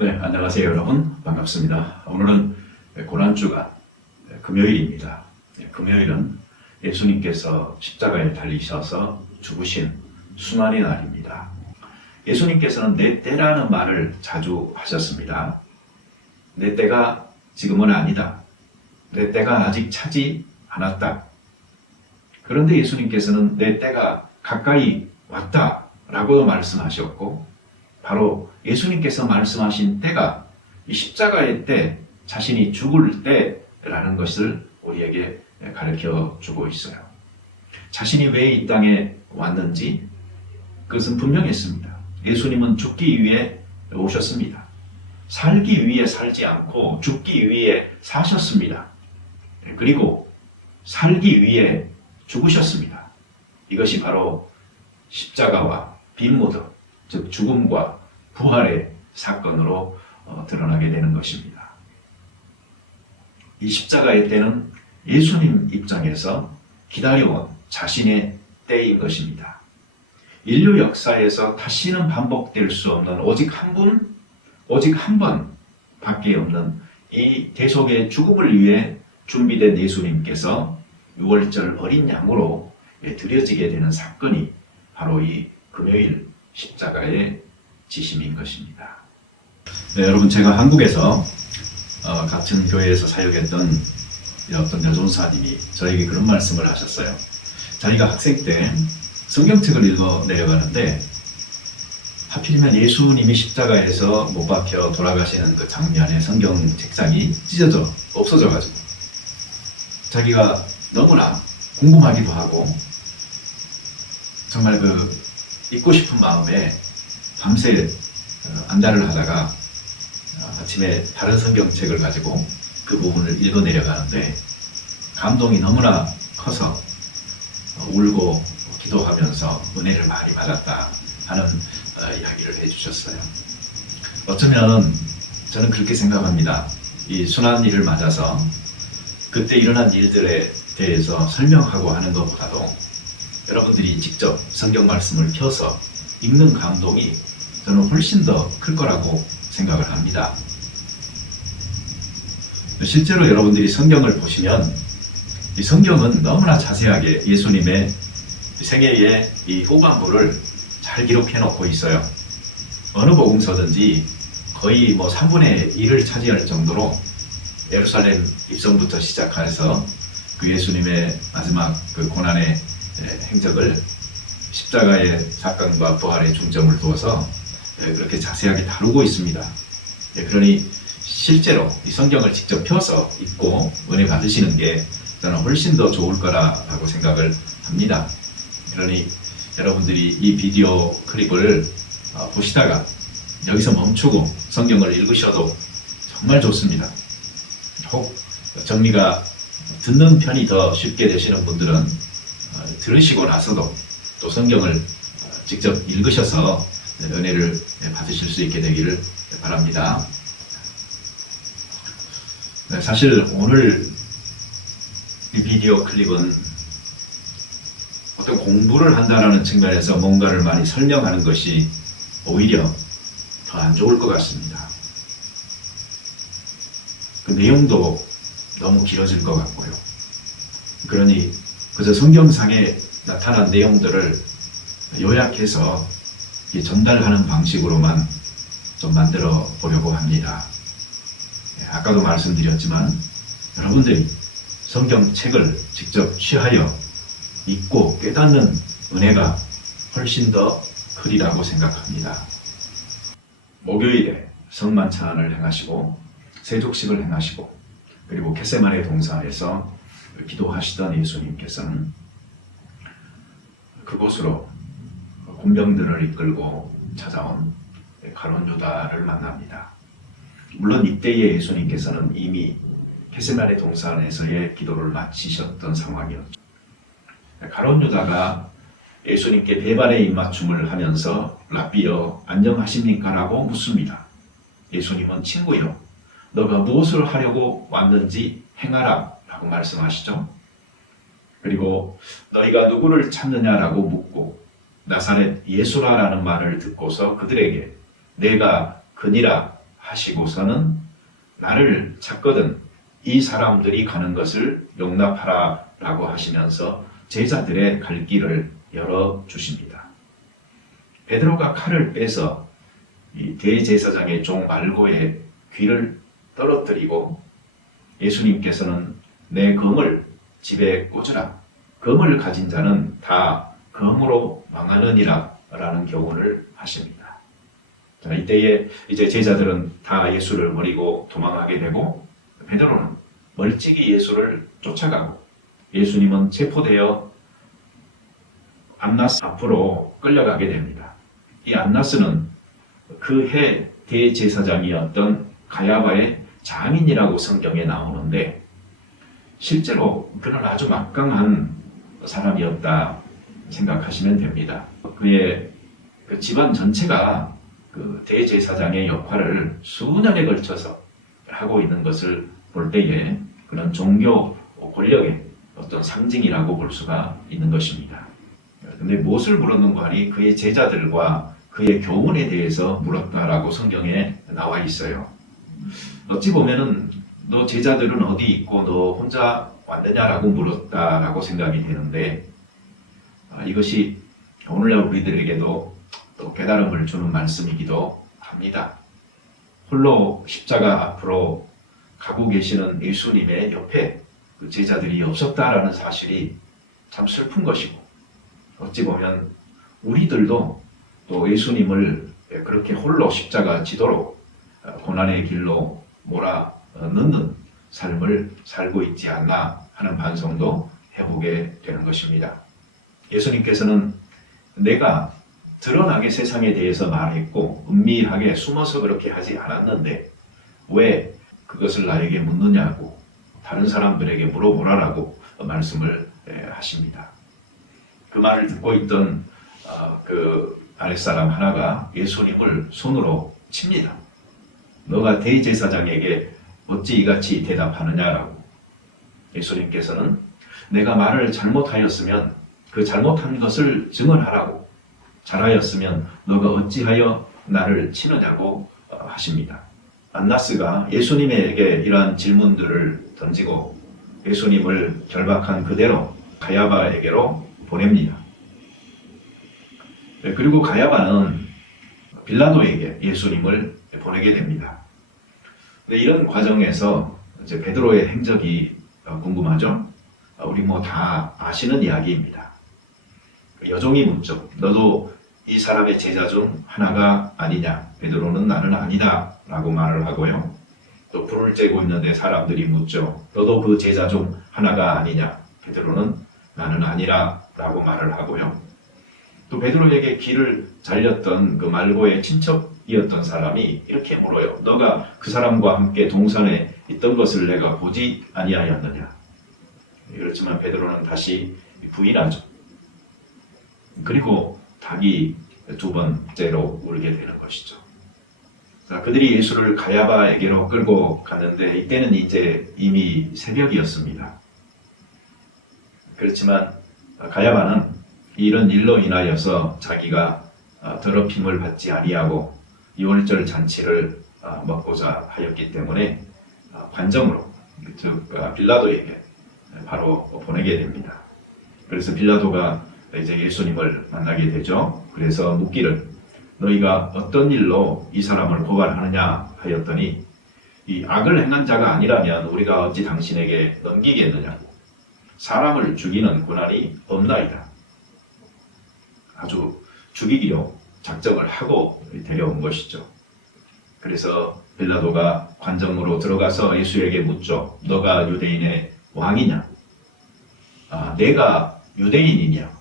네, 안녕하세요 여러분. 반갑습니다. 오늘은 고난주간 금요일입니다. 금요일은 예수님께서 십자가에 달리셔서 죽으신 수난의 날입니다. 예수님께서는 내 때라는 말을 자주 하셨습니다. 내 때가 지금은 아니다. 내 때가 아직 차지 않았다. 그런데 예수님께서는 내 때가 가까이 왔다 라고도 말씀하셨고, 바로 예수님께서 말씀하신 때가 이 십자가의 때, 자신이 죽을 때라는 것을 우리에게 가르쳐 주고 있어요. 자신이 왜 이 땅에 왔는지 그것은 분명했습니다. 예수님은 죽기 위해 오셨습니다. 살기 위해 살지 않고 죽기 위해 사셨습니다. 그리고 살기 위해 죽으셨습니다. 이것이 바로 십자가와 빈모드, 즉 죽음과 부활의 사건으로 드러나게 되는 것입니다. 이 십자가의 때는 예수님 입장에서 기다려온 자신의 때인 것입니다. 인류 역사에서 다시는 반복될 수 없는 오직 한 분, 오직 한 번 밖에 없는 이 대속의 죽음을 위해 준비된 예수님께서 6월절 어린 양으로 드려지게 되는 사건이 바로 이 금요일 십자가의 지심인 것입니다. 네, 여러분, 제가 한국에서 같은 교회에서 사역했던 어떤 여전사님이 저에게 그런 말씀을 하셨어요. 자기가 학생 때 성경책을 읽어 내려가는데 하필이면 예수님이 십자가에서 못 박혀 돌아가시는 그 장면에 성경 책장이 찢어져 없어져가지고 자기가 너무나 궁금하기도 하고 정말 읽고 싶은 마음에 밤새 안달을 하다가 아침에 다른 성경책을 가지고 그 부분을 읽어 내려가는데 감동이 너무나 커서 울고 기도하면서 은혜를 많이 받았다 하는 이야기를 해주셨어요. 어쩌면 저는 그렇게 생각합니다. 이 순환일을 맞아서 그때 일어난 일들에 대해서 설명하고 하는 것보다도 여러분들이 직접 성경 말씀을 펴서 읽는 감동이 저는 훨씬 더 클 거라고 생각을 합니다. 실제로 여러분들이 성경을 보시면 이 성경은 너무나 자세하게 예수님의 생애의 이 후반부를 잘 기록해 놓고 있어요. 어느 복음서든지 거의 3분의 1을 차지할 정도로 예루살렘 입성부터 시작해서 그 예수님의 마지막 그 고난의 행적을 십자가의 사건과 부활의 중점을 두어서 그렇게 자세하게 다루고 있습니다. 그러니 실제로 이 성경을 직접 펴서 읽고 은혜 받으시는 게 저는 훨씬 더 좋을 거라고 생각을 합니다. 그러니 여러분들이 이 비디오 클립을 보시다가 여기서 멈추고 성경을 읽으셔도 정말 좋습니다. 혹 정리가 듣는 편이 더 쉽게 되시는 분들은 들으시고 나서도 또 성경을 직접 읽으셔서 은혜를 받으실 수 있게 되기를 바랍니다. 사실 오늘 이 비디오 클립은 어떤 공부를 한다는 측면에서 뭔가를 많이 설명하는 것이 오히려 더 안 좋을 것 같습니다. 그 내용도 너무 길어질 것 같고요. 그러니 그저 성경상에 나타난 내용들을 요약해서 전달하는 방식으로만 좀 만들어 보려고 합니다. 아까도 말씀드렸지만 여러분들이 성경책을 직접 취하여 읽고 깨닫는 은혜가 훨씬 더 크리라고 생각합니다. 목요일에 성만찬을 행하시고 세족식을 행하시고 그리고 겟세마네 동산에서 기도하시던 예수님께서는 그곳으로 군병들을 이끌고 찾아온 가룟 유다를 만납니다. 물론 이때의 예수님께서는 이미 겟세마네 동산에서의 기도를 마치셨던 상황이었죠. 가룟 유다가 예수님께 배반의 입맞춤을 하면서 랍비여 안녕하십니까? 라고 묻습니다. 예수님은 친구여, 너가 무엇을 하려고 왔는지 행하라 라고 말씀하시죠. 그리고 너희가 누구를 찾느냐라고 묻고 나사렛 예수라라는 말을 듣고서 그들에게 내가 그니라 하시고서는 나를 찾거든 이 사람들이 가는 것을 용납하라 라고 하시면서 제자들의 갈 길을 열어주십니다. 베드로가 칼을 빼서 이 대제사장의 종 말고의 귀를 떨어뜨리고 예수님께서는 내 검을 집에 꽂으라. 검을 가진 자는 다 검으로 망하느니라 라는 교훈을 하십니다. 자, 이때에 이제 제자들은 다 예수를 버리고 도망하게 되고 베드로는 멀찍이 예수를 쫓아가고 예수님은 체포되어 안나스 앞으로 끌려가게 됩니다. 이 안나스는 그 해 대제사장이었던 가야바의 장인이라고 성경에 나오는데 실제로 그는 아주 막강한 사람이었다 생각하시면 됩니다. 그의 그 집안 전체가 그 대제사장의 역할을 수년에 걸쳐서 하고 있는 것을 볼 때에 그런 종교 권력의 어떤 상징이라고 볼 수가 있는 것입니다. 근데 무엇을 물었는가 하니 그의 제자들과 그의 교훈에 대해서 물었다라고 성경에 나와 있어요. 어찌 보면은 너 제자들은 어디 있고 너 혼자 왔느냐라고 물었다라고 생각이 되는데 이것이 오늘날 우리들에게도 또 깨달음을 주는 말씀이기도 합니다. 홀로 십자가 앞으로 가고 계시는 예수님의 옆에 그 제자들이 없었다라는 사실이 참 슬픈 것이고 어찌 보면 우리들도 또 예수님을 그렇게 홀로 십자가 지도록 고난의 길로 몰아 넣는 삶을 살고 있지 않나 하는 반성도 해보게 되는 것입니다. 예수님께서는 내가 드러나게 세상에 대해서 말했고 은밀하게 숨어서 그렇게 하지 않았는데 왜 그것을 나에게 묻느냐고 다른 사람들에게 물어보라라고 말씀을 하십니다. 그 말을 듣고 있던 그 아랫사람 하나가 예수님을 손으로 칩니다. 너가 대제사장에게 어찌 이같이 대답하느냐라고. 예수님께서는 내가 말을 잘못하였으면 그 잘못한 것을 증언하라고, 잘하였으면 너가 어찌하여 나를 치느냐고 하십니다. 안나스가 예수님에게 이러한 질문들을 던지고 예수님을 결박한 그대로 가야바에게로 보냅니다. 그리고 가야바는 빌라도에게 예수님을 보내게 됩니다. 이런 과정에서 이제 베드로의 행적이 궁금하죠? 우리 뭐 다 아시는 이야기입니다. 여종이 묻죠. 너도 이 사람의 제자 중 하나가 아니냐? 베드로는 나는 아니다 라고 말을 하고요. 또 불을 쬐고 있는데 사람들이 묻죠. 너도 그 제자 중 하나가 아니냐? 베드로는 나는 아니라 라고 말을 하고요. 또 베드로에게 길을 잘렸던 그 말고의 친척이었던 사람이 이렇게 물어요. 너가 그 사람과 함께 동산에 있던 것을 내가 보지 아니하였느냐? 그렇지만 베드로는 다시 부인하죠. 그리고 닭이 두 번째로 울게 되는 것이죠. 자, 그들이 예수를 가야바에게로 끌고 갔는데 이때는 이제 이미 새벽이었습니다. 그렇지만 가야바는 이런 일로 인하여서 자기가 더럽힘을 받지 아니하고 유월절 잔치를 먹고자 하였기 때문에 관정으로 즉 빌라도에게 바로 보내게 됩니다. 그래서 빌라도가 이제 예수님을 만나게 되죠. 그래서 묻기를 너희가 어떤 일로 이 사람을 고발하느냐 하였더니 이 악을 행한 자가 아니라면 우리가 어찌 당신에게 넘기겠느냐고 사람을 죽이는 고난이 없나이다. 아주 죽이기로 작정을 하고 데려온 것이죠. 그래서 빌라도가 관정으로 들어가서 예수에게 묻죠. 너가 유대인의 왕이냐? 내가 유대인이냐?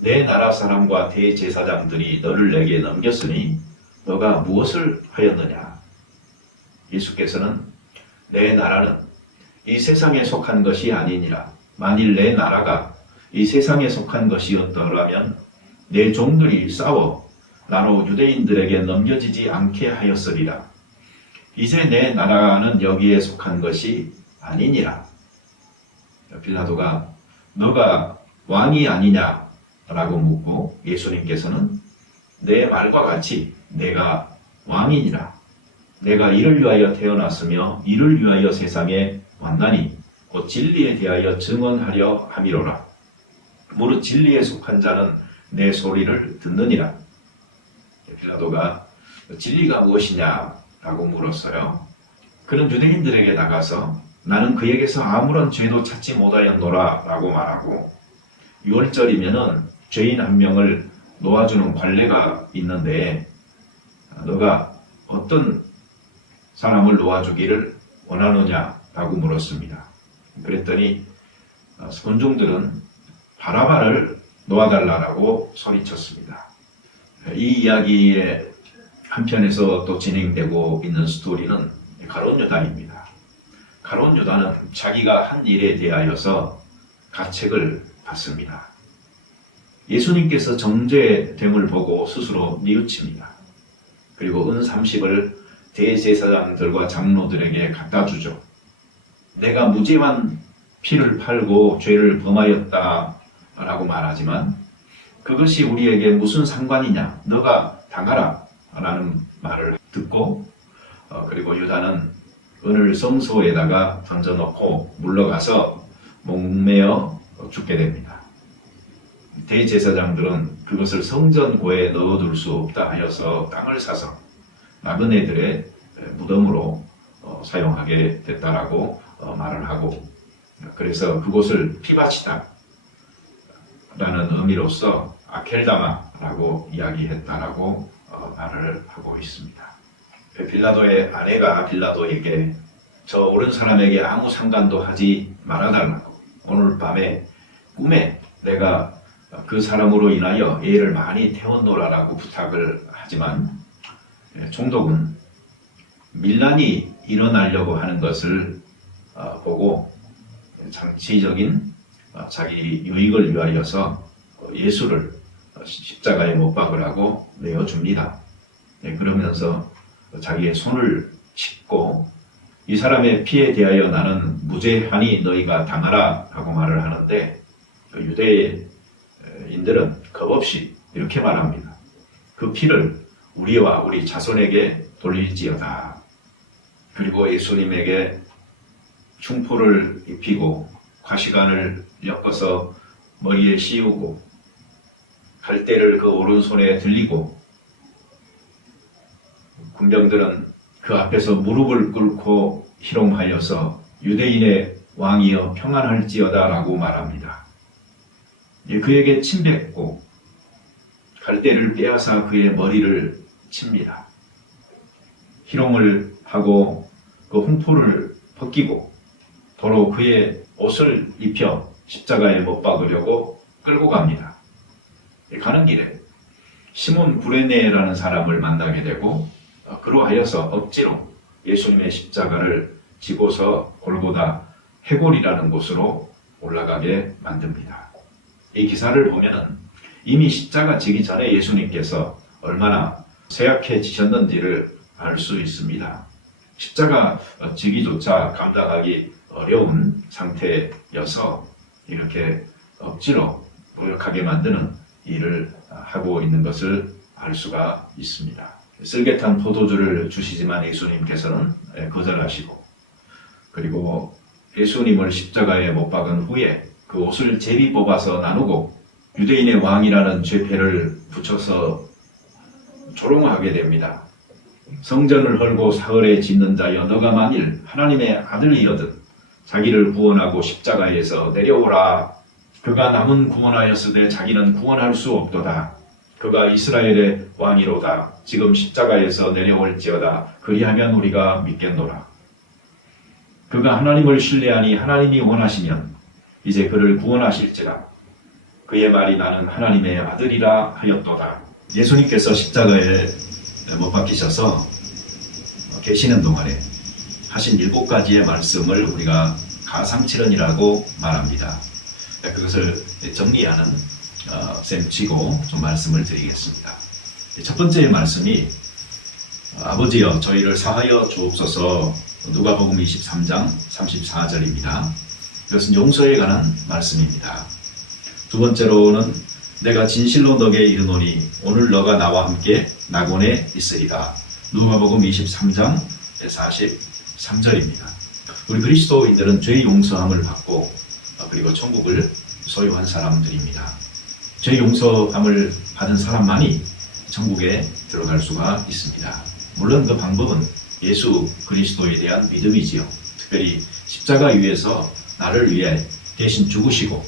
내 나라 사람과 대제사장들이 너를 내게 넘겼으니 너가 무엇을 하였느냐? 예수께서는 내 나라는 이 세상에 속한 것이 아니니라. 만일 내 나라가 이 세상에 속한 것이었더라면 내 종들이 싸워 나로 유대인들에게 넘겨지지 않게 하였으리라. 이제 내 나라는 여기에 속한 것이 아니니라. 빌라도가 너가 왕이 아니냐? 라고 묻고 예수님께서는 내 말과 같이 내가 왕이니라. 내가 이를 위하여 태어났으며 이를 위하여 세상에 왔나니 곧 진리에 대하여 증언하려 함이로라. 무릇 진리에 속한 자는 내 소리를 듣느니라. 빌라도가 진리가 무엇이냐라고 물었어요. 그는 유대인들에게 나가서 나는 그에게서 아무런 죄도 찾지 못하였노라 라고 말하고, 6월절이면은 죄인 한 명을 놓아주는 관례가 있는데 너가 어떤 사람을 놓아주기를 원하느냐 라고 물었습니다. 그랬더니 군중들은 바라바를 놓아달라고 소리쳤습니다. 이 이야기의 한편에서 또 진행되고 있는 스토리는 가룟 유다입니다. 가룟 유다는 자기가 한 일에 대하여서 가책을 받습니다. 예수님께서 정죄됨을 보고 스스로 뉘우칩니다. 그리고 은 30을 대제사장들과 장로들에게 갖다 주죠. 내가 무죄한 피를 팔고 죄를 범하였다 라고 말하지만 그것이 우리에게 무슨 상관이냐, 너가 당하라 라는 말을 듣고 그리고 유다는 은을 성소에다가 던져놓고 물러가서 목매어 죽게 됩니다. 대제사장들은 그것을 성전고에 넣어둘 수 없다 하여서 땅을 사서 나그네들의 무덤으로 사용하게 됐다라고 말을 하고, 그래서 그곳을 피바치다 라는 의미로서 아켈다마라고 이야기했다라고 말을 하고 있습니다. 빌라도의 아내가 빌라도에게 저 옳은 사람에게 아무 상관도 하지 말아달라고, 오늘 밤에 꿈에 내가 그 사람으로 인하여 애를 많이 태웠노라라고 부탁을 하지만 총독은 밀란이 일어나려고 하는 것을 보고 정치적인 자기 유익을 위하여서 예수를 십자가에 못 박으라고 내어줍니다. 그러면서 자기의 손을 씻고 이 사람의 피에 대하여 나는 무죄하니 너희가 당하라 라고 말을 하는데, 유대인들은 겁없이 이렇게 말합니다. 그 피를 우리와 우리 자손에게 돌릴지어다. 그리고 예수님에게 충포를 입히고 과시관을 엮어서 머리에 씌우고 갈대를 그 오른손에 들리고, 군병들은 그 앞에서 무릎을 꿇고 희롱하여서 유대인의 왕이여 평안할지어다 라고 말합니다. 그에게 침뱉고 갈대를 빼앗아 그의 머리를 칩니다. 희롱을 하고 그 흉포를 벗기고 도로 그의 옷을 입혀 십자가에 못 박으려고 끌고 갑니다. 가는 길에 시몬 구레네라는 사람을 만나게 되고 그로하여서 억지로 예수님의 십자가를 지고서 골고다 해골이라는 곳으로 올라가게 만듭니다. 이 기사를 보면은 이미 십자가 지기 전에 예수님께서 얼마나 쇠약해지셨는지를 알 수 있습니다. 십자가 지기조차 감당하기 어려운 상태여서 이렇게 억지로 노력하게 만드는 일을 하고 있는 것을 알 수가 있습니다. 쓸개탄 포도주를 주시지만 예수님께서는 거절하시고, 그리고 예수님을 십자가에 못 박은 후에 그 옷을 제비 뽑아서 나누고 유대인의 왕이라는 죄패를 붙여서 조롱하게 됩니다. 성전을 헐고 사흘에 짓는 자여 너가 만일 하나님의 아들이거든 자기를 구원하고 십자가에서 내려오라. 그가 남은 구원하였으되 자기는 구원할 수 없도다. 그가 이스라엘의 왕이로다. 지금 십자가에서 내려올지어다. 그리하면 우리가 믿겠노라. 그가 하나님을 신뢰하니 하나님이 원하시면 이제 그를 구원하실지라. 그의 말이 나는 하나님의 아들이라 하였도다. 예수님께서 십자가에 못 박히셔서 계시는 동안에 하신 7가지의 말씀을 우리가 가상칠언이라고 말합니다. 그것을 정리하는 셈치고 좀 말씀을 드리겠습니다. 첫 번째 말씀이 아버지여 저희를 사하여 주옵소서, 누가복음 23장 34절입니다. 이것은 용서에 관한 말씀입니다. 두 번째로는 내가 진실로 너에게 이르노니 오늘 너가 나와 함께 낙원에 있으리라. 누가복음 23장 43절입니다. 우리 그리스도인들은 죄 용서함을 받고 그리고 천국을 소유한 사람들입니다. 죄 용서함을 받은 사람만이 천국에 들어갈 수가 있습니다. 물론 그 방법은 예수 그리스도에 대한 믿음이지요. 특별히 십자가 위에서 나를 위해 대신 죽으시고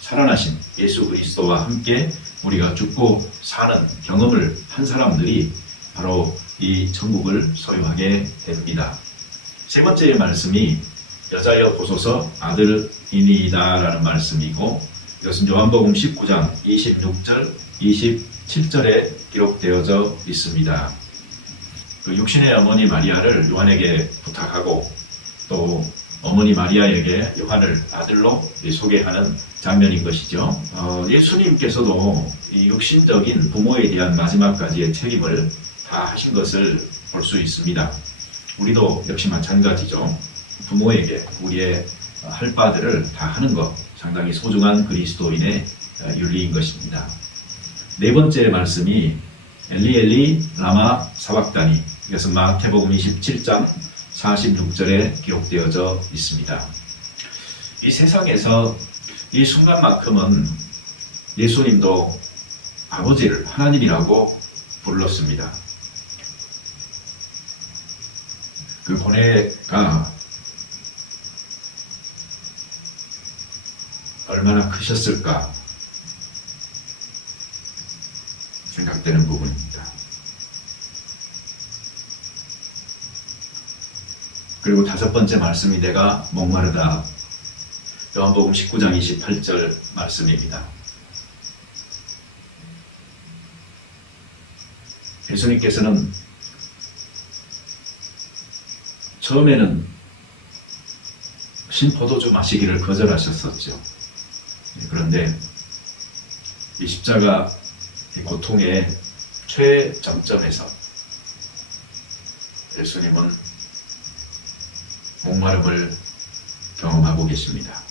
살아나신 예수 그리스도와 함께 우리가 죽고 사는 경험을 한 사람들이 바로 이 천국을 소유하게 됩니다. 세 번째 말씀이 여자여 보소서 아들이니이다 라는 말씀이고, 이것은 요한복음 19장 26절 27절에 기록되어져 있습니다. 그 육신의 어머니 마리아를 요한에게 부탁하고 또 어머니 마리아에게 요한을 아들로 소개하는 장면인 것이죠. 예수님께서도 이 육신적인 부모에 대한 마지막까지의 책임을 다 하신 것을 볼 수 있습니다. 우리도 역시 마찬가지죠. 부모에게 우리의 할 바들을 다 하는 것, 상당히 소중한 그리스도인의 윤리인 것입니다. 네 번째 말씀이 엘리 엘리 라마 사박다니, 이것은 마태복음 27장 46절에 기록되어져 있습니다. 이 세상에서 이 순간만큼은 예수님도 아버지를 하나님이라고 불렀습니다. 그 고뇌가 얼마나 크셨을까 생각되는 부분입니다. 그리고 다섯 번째 말씀이 내가 목마르다. 요한복음 19장 28절 말씀입니다. 예수님께서는 처음에는 신포도주 마시기를 거절하셨었죠. 그런데 이 십자가 고통의 최정점에서 예수님은 목마름을 경험하고 계십니다.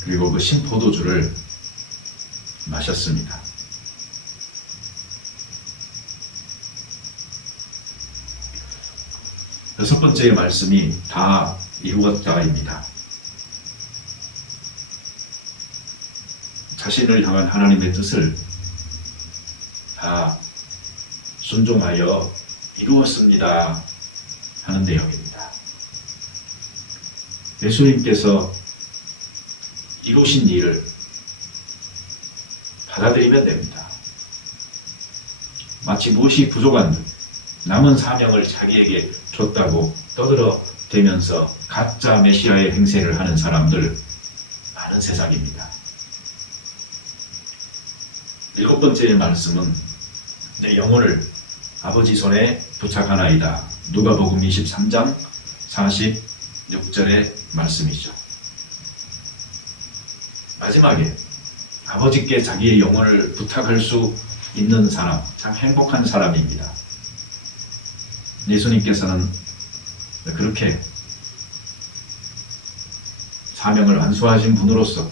그리고 그 신포도주를 마셨습니다. 여섯 번째 말씀이 다 이루었다입니다. 자신을 향한 하나님의 뜻을 다 순종하여 이루었습니다 하는 내용입니다. 예수님께서 이루신 일을 받아들이면 됩니다. 마치 무엇이 부족한 듯 남은 사명을 자기에게 줬다고 떠들어대면서 가짜 메시아의 행세를 하는 사람들 많은 세상입니다. 일곱 번째 말씀은 내 영혼을 아버지 손에 부착하나이다. 누가복음 23장 46절의 말씀이죠. 마지막에 아버지께 자기의 영혼을 부탁할 수 있는 사람, 참 행복한 사람입니다. 예수님께서는 그렇게 사명을 완수하신 분으로서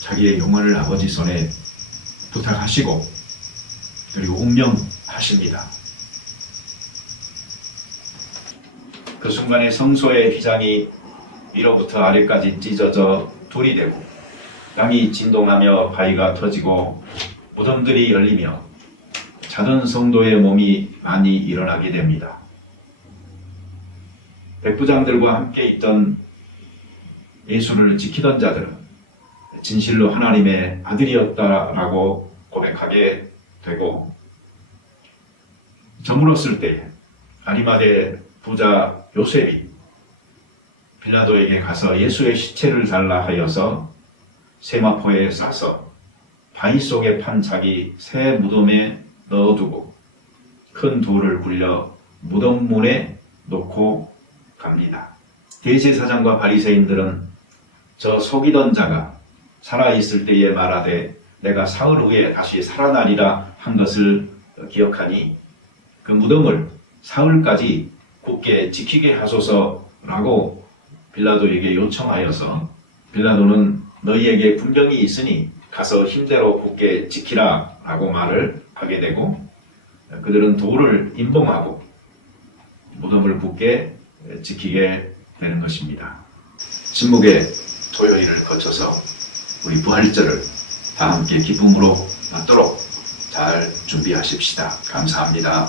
자기의 영혼을 아버지 손에 부탁하시고 그리고 운명하십니다. 그 순간에 성소의 휘장이 위로부터 아래까지 찢어져 돌이 되고 땅이 진동하며 바위가 터지고 무덤들이 열리며 자던 성도의 몸이 많이 일어나게 됩니다. 백부장들과 함께 있던 예수를 지키던 자들은 진실로 하나님의 아들이었다라고 고백하게 되고, 저물었을 때에 아리마대 부자 요셉이 빌라도에게 가서 예수의 시체를 달라 하여서 세마포에 싸서 바위 속에 판 자기 새 무덤에 넣어두고 큰 돌을 굴려 무덤 문에 놓고 갑니다. 대제사장과 바리새인들은 저 속이던 자가 살아있을 때에 말하되 내가 사흘 후에 다시 살아나리라 한 것을 기억하니 그 무덤을 사흘까지 굳게 지키게 하소서라고 빌라도에게 요청하여서 빌라도는 너희에게 군병이 있으니 가서 힘대로 굳게 지키라 라고 말을 하게 되고, 그들은 돌을 임봉하고 무덤을 굳게 지키게 되는 것입니다. 침묵의 토요일을 거쳐서 우리 부활절을 다 함께 기쁨으로 맞도록 잘 준비하십시다. 감사합니다.